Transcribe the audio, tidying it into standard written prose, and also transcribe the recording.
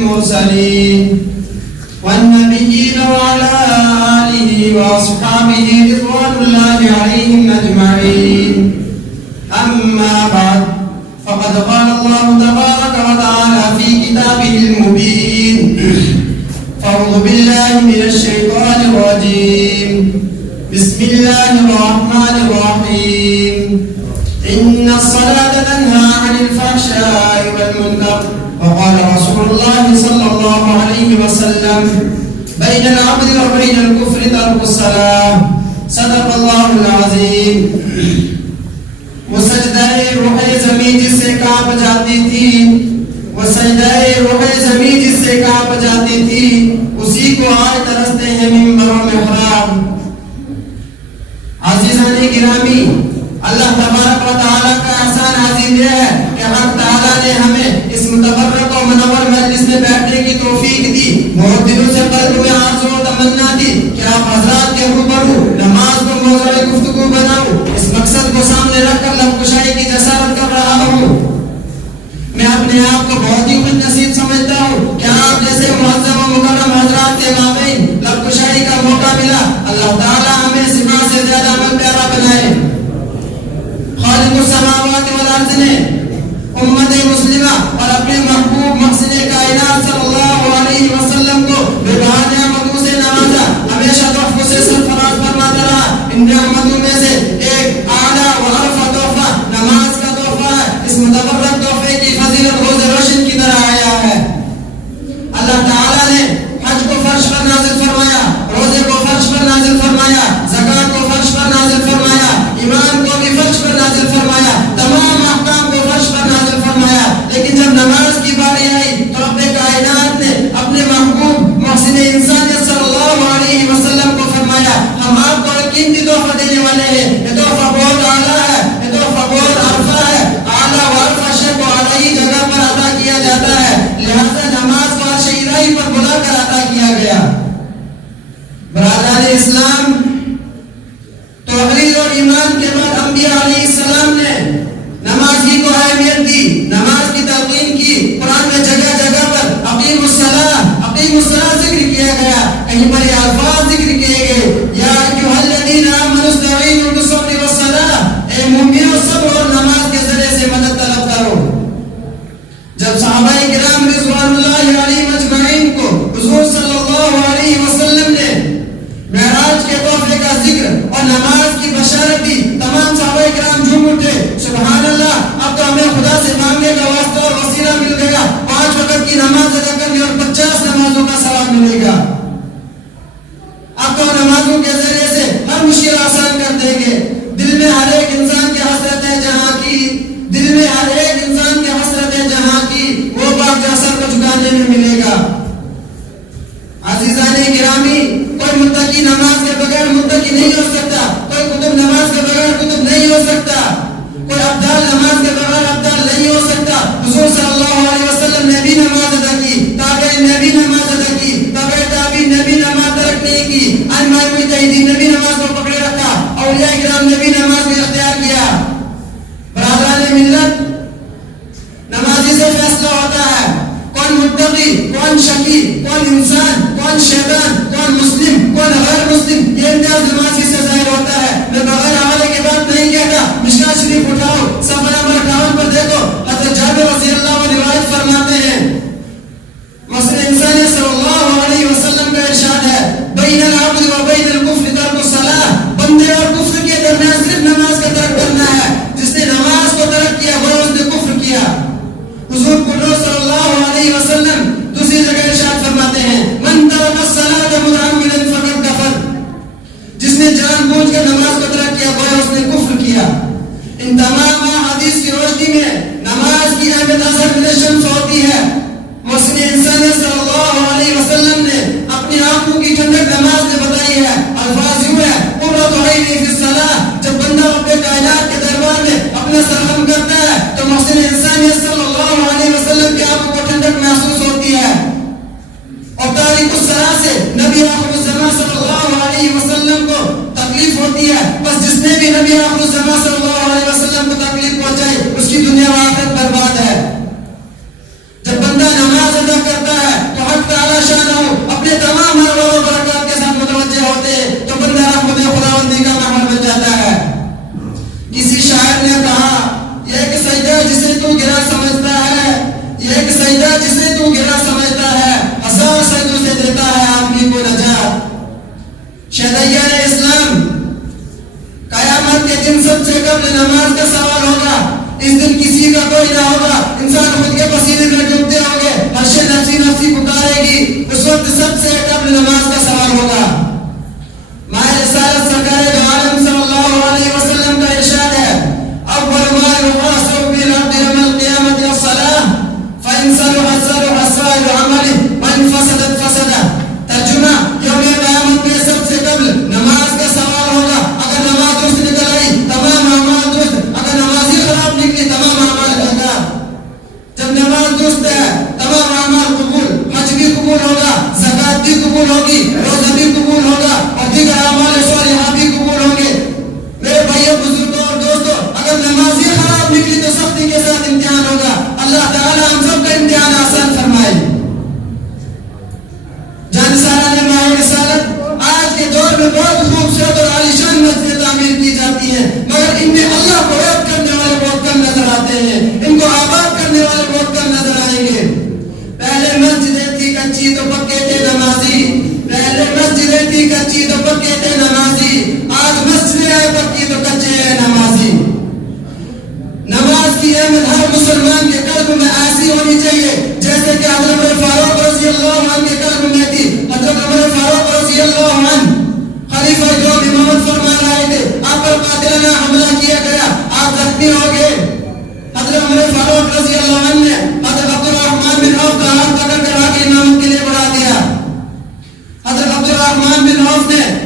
المرسلين والنبيين وعلى آله وأصحابه رضوان الله عليهم أجمعين. أما بعد، فقد قال الله تبارك وتعالى في كتابه المبين: أعوذ بالله من الشيطان الرجيم. بسم الله الرحمن الرحيم. إن الصلاة تنهى عن الفحشاء والمنكر. وقال رسول الله صلى الله عليه وسلم: بين العبد وبين الكفر ترك الصلاة. صدق الله العظيم. وہ سجدۂ روح زمین جس سے کانپ جاتی تھی، وہ سجدۂ روح زمین جس سے کانپ جاتی تھی، اسی کو آج ترستے ہیں منبروں میں حرام. عزیزان گرامی، اللہ تبارک و تعالیٰ کا احسان عظیم یہ ہے کہ حق تعالیٰ نے ہمیں اس متبرک و منور مجلس میں بیٹھنے کی توفیق دی. بہت دنوں سے قلب میں آرزو و تمنا تھی کہ آپ حضرات کے روبرو نماز کو موضوع گفتگو بناؤں. اس مقصد کو سامنے رکھ کر لب کشائی کی جسارت کر رہا ہوں. میں اپنے آپ کو بہت ہی خوش نصیب سمجھتا ہوں کہ آپ جیسے معظم و مکرم حضرات کے مابین لب کشائی کا موقع ملا. اللہ تعالیٰ ہمیں سما سے زیادہ عمل پیارا بنائے. خالق السماوات والارض نے امت مسلمہ اور اپنے محبوب محسن کائنات صلی اللہ علیہ وسلم کو بے بہا نعمتوں سے نوازا. ہمیشہ تحفظ سے سرفراز فرماتا رہا. ان نعمتوں میں سے ایک اعلیٰ و ارفع تحفہ نماز کا تحفہ ہے. اس متبرک تحفے کی فضیلت روز روشن کی طرح آیا ہے. اللہ تعالیٰ نے حج کو فرش پر نازل فرمایا، روزے کو فرش پر نازل فرمایا، زکات کو فرش پر نازل فرمایا، ایمان کو بھی فرش پر نازل فرمایا، تمام احکام کو فرش پر نازل فرمایا. لیکن جب نماز کی باری آئی تو رب کائنات نے اپنے محبوب محسن انسانیت صلی اللہ علیہ وسلم کو فرمایا: ہم آپ کو ایک قیمتی تحفہ دینے والے ہیں. یہ تحفہ بہت اعلیٰ ہے، یہ تحفہ بہت عرفہ ہے. اعلیٰ و عرفہ شے کو اعلیٰ جگہ پر ادا کیا جاتا ہے، لہذا نماز کو عرش الہی پر بلا کر ادا کیا گیا. برادران اسلام، توحید اور ایمان کے بعد انبیاء علیہ السلام نے نماز ہی کو اہمیت دی، نماز کی تلقین کی. قرآن میں جگہ جگہ پر اقیموا الصلاۃ ذکر کیا گیا. کہیں پر یہ الفاظ ذکر کیے گئے: یا ایھا الذین آمنوا استعینوا بالصبر والصلاۃ. اے مومنو، صبر اور نماز کے ذریعے سے مدد طلب کرو. جب صحابہ کرام رضوان اللہ علیہم اجمعین کو حضور صلی اللہ علیہ وسلم نے معراج کے تحفے کا ذکر اور نماز کی بشارت دی، تمام صحابہ کرام جھوم اٹھے. سبحان اللہ، اب تو ہمیں خدا سے مانگنے کا واسطہ اور وسیلہ مل گیا. 5 وقت کی نماز ادا کرنے اور 50 نمازوں کا ثواب ملے گا. اب تو نمازوں کے ذریعے سے ہر مشکل آسان کر دیں گے. دل میں ہر ایک انسان کی حسرتیں جہاں کی، دل میں ہر ایک انسان کی حسرتیں جہاں کی، وہ پاک جسر کو جھکانے میں ملے گا. عزیزان گرامی، کوئی متقی نماز کے بغیر متقی نہیں ہو سکتا، کوئی کتب نماز کے بغیر کتب نہیں ہو سکتا، کوئی ابدال نماز کے بغیر ابدال نہیں ہو سکتا. حضور صلی اللہ علیہ وسلم نے بھی نماز ادا کی، تابعین نے بھی نماز ادا کی، تابع تابعین نے بھی نماز ترک نہیں کی، ائمہ مجتہدین نے بھی نماز کو پکڑے رکھا، اولیاء کرام نے بھی نماز کو اختیار کیا. برادران ملت، نمازی سے فیصلہ ہوتا ہے کون متقی، کون شقی، کون انسان، کون شیطان، کون مسلم، کون غیر مسلم. یہ امتیاز نمازی سے ظاہر ہوتا ہے. میں بغیر حوالے کی بات نہیں کہتا. مشکوٰۃ شریف اٹھاؤ، صفحہ نمبر 58 پر دیکھو. حضرت جابر رضی اللہ عنہ روایت فرماتے ہیں، محسن انسانیت صلی اللہ علیہ وسلم کا ارشاد ہے: بین العبد و بین الکفر ترک الصلاۃ. بندے اور کفر کے درمیان صرف نماز کا ترک کرنا ہے. جس نے نماز کو ترک کیا وہ اس نے کفر کیا. حضور صلی اللہ علیہ وسلم دوسری جگہ ارشاد فرماتے ہیں: من ترک الصلاۃ متعمدا فقد کفر. جس نے جان بوجھ کر نماز کو ترک کیا وہ اس نے کفر کیا. ان تمام حدیث کی روشنی میں نماز کی اہمیت اثر شمس ہوتی ہے. محسن انسانیت صلی اللہ علیہ وسلم نے اپنی آنکھوں کی ٹھنڈک نماز میں بتائی ہے. الفاظ یوں ہے: قرۃ عینی فی الصلاۃ. جب بندہ رب کائنات کے دربار میں اپنا سر خم کرتا ہے تو محسن انسانیت صلی اللہ علیہ وسلم کی آنکھوں کو ٹھنڈک محسوس ہوتی ہے. اور تاریخ الصلاۃ سے نبی آخر الزمان صلی اللہ علیہ وسلم کو تکلیف ہوتی ہے. بس جس نے بھی نبی آخر الزمان صلی اللہ علیہ وسلم کو تکلیف پہنچائی اس کی دنیا و آخرت برباد ہے. جب بندہ نماز ادا کرتا ہے گرا جسے تو گرا سمجھتا ہے، ہزار سجدوں سے دیتا ہے آدمی کو نجات۔ شہدائیان اسلام، قیامت کے دن سب سے قبل نماز کا سوال ہوگا۔ اس دن کسی کا کوئی نہ ہوگا، انسان خود کے پسینے میں ڈوبتے ہوں گے، عرش نفسی نفسی پکارے گی، اس وقت سب سے قبل نماز کا سوال ہوگا۔ ماہ رسالت سرکار دو عالم صلی اللہ علیہ وسلم کا ارشاد ہے، اول ما یحاسب به العبد یوم القیامة الصلاة فإن صلحت صلح سائر عمله وإن فسدت فسد۔ ترجمہ، یوم قیامت میں سب سے قبل نماز کا سوال ہوگا۔ اگر نماز درست نکل آئی تمام اعمال درست، اگر نماز ہی خراب نکلی تمام اعمال خراب۔ جب نماز درست ہے تمام اعمال قبول، حج بھی قبول ہوگا، زکات بھی قبول ہوگی، روزہ بھی قبول ہوگا اور دیگر اعمال صالحہ بھی قبول ہوں گے۔ میرے بھائیوں، بزرگوں اور دوستوں، اگر نماز ہی خراب نکلی تو سختی کے ساتھ امتحان ہوگا۔ اللہ تعالی ہم سب کا امتحان آسان فرمائے۔ جانساران ماہ رسالت، آج کے دور میں بہت خوبصورت اور عالیشان مسجدیں تعمیر کی جاتی ہیں، مگر ان میں اللہ کو یاد کرنے والے بہت کم نظر آتے ہیں، ان کو آباد کرنے والے بہت کم نظر آئیں گے۔ پہلے مسجدیں تھی کچی تو پکے تھے نمازی، پہلے مسجدیں تھی کچی تو پکے تھے نمازی، آج مسجدیں ہیں پکی تو کچے ہیں نمازی۔ نماز کی اہمیت ہر مسلمان کے قلب میں ایسی ہونی چاہیے جیسے کہ حضرت عمر فاروق رضی اللہ عنہ کے قلب میں تھی۔ حضرت عمر فاروق رضی اللہ عنہ خلیفہ جو امامت فرما رہے تھے، آپ پر قاتلانہ حملہ کیا گیا، آپ زخمی ہو گئے۔ حضرت عمر فاروق رضی اللہ عنہ نے حضرت عبد الرحمن بن عوف کا ہاتھ پکڑ کر آگے امامت کے لیے بڑھا دیا۔ حضرت عبد الرحمن بن عوف نے